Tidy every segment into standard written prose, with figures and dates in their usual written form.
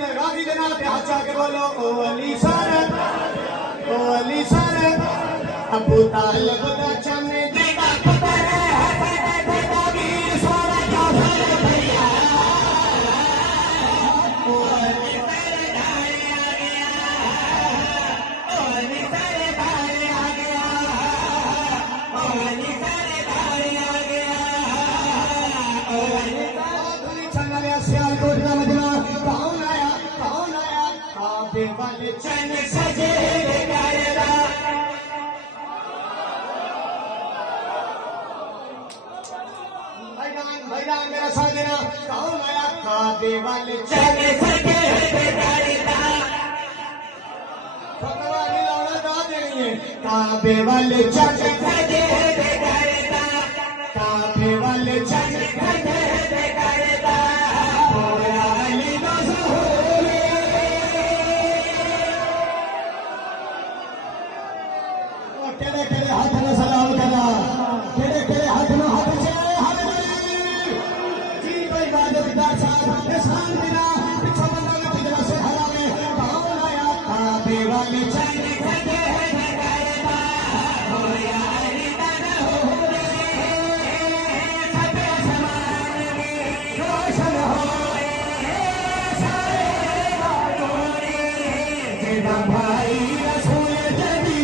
गाजी देना ते हचा के बोलो ओ अली सर अबू तालिब दा चमने देगा पुत्र है देगा वीर सोना जाफर भैया ओ अली तेरे धारे आ गया ओ अली तेरे धारे आ गया ओ अली तेरे धारे आ गया ओ अली तेरे चंगा सियाल कोटला मजना कौन आया काबे वाले चन सजे गायरा भाईजान मेरा साथ देना कौन आया काबे वाले चन सजे गायरा भगवानी लौड़ा दा देनी है काबे वाले चन सजे गायरा काबे वाले चन सजे गायरा हाथ में सलाम करा केड़े हाथ में हाथ से जी कोई इबादत का साथ एहसान बिना पिछो बंदा में किधर से हरावे कौन आया काबे वाले चन खजे गायबा हो यार तना हो रे सते समान में रोशन होए सारे गोरे जेदा भाई रसूल जदी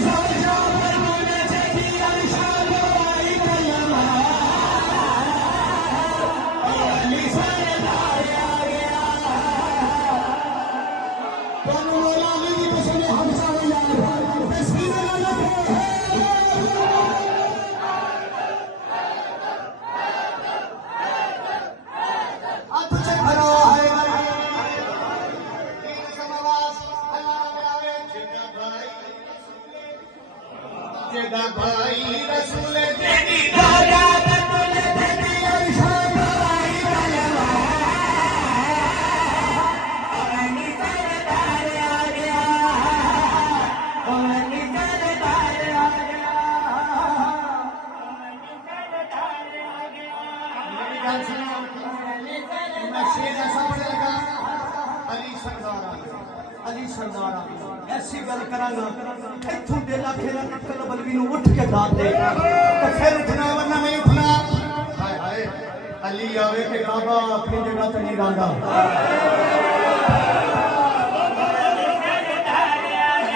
सोजा भाई रसूल तेरी राजा ततुल तेरी अरशाद भाई कलमा अली सरदार आ गया अली सरदार आ गया अली सरदार आ गया मेरी गाल सुनो मैं शेर ऐसा पढ़ने लगा अली सरदार आ गया ऐसी गल करांगा इथों दे लाखे दा कल बलवी नु उठ के दात दे ते फिर उठना वरना नहीं उठना हाय हाय अली आवे के काबा अपनी जगह ते नहीं रहंदा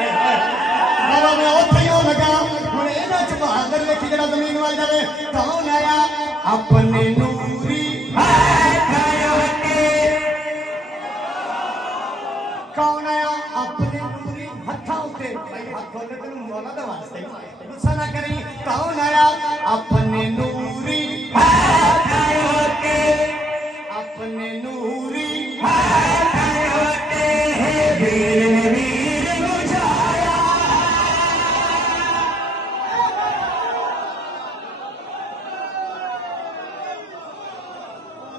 बाबा मैं ओथे ही लगा हुन एना च बहादुर लिखी जरा जमीन वाल जावे कौन आया अपने नूरी कौन आया अपने नूरी हथा उते भाई हाथ खोले तेन मौला दा वास्ते गुस्सा ना करी कौन आया अपने नूरी अपने नूरी वीर वीर बुझाया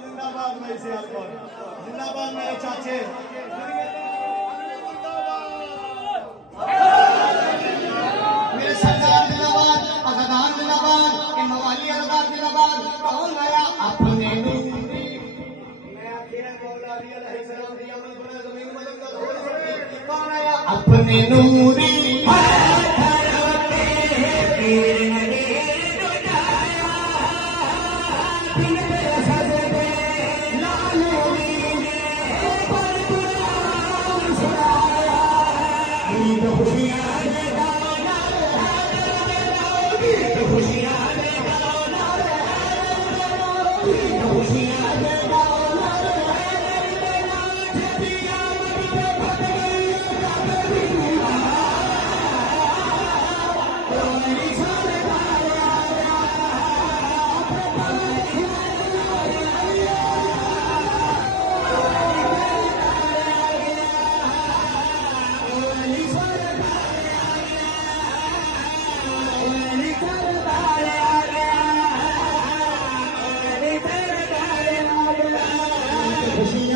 जिंदाबाद में से आपको जिंदाबाद मेरे चाचे कौन आया अपने नूरी मैं आखिर मौला अली अलैहिस्सलाम दी अमल बना जमीन मलक का धोल छोड़ी कौन आया अपने नूरी खुशी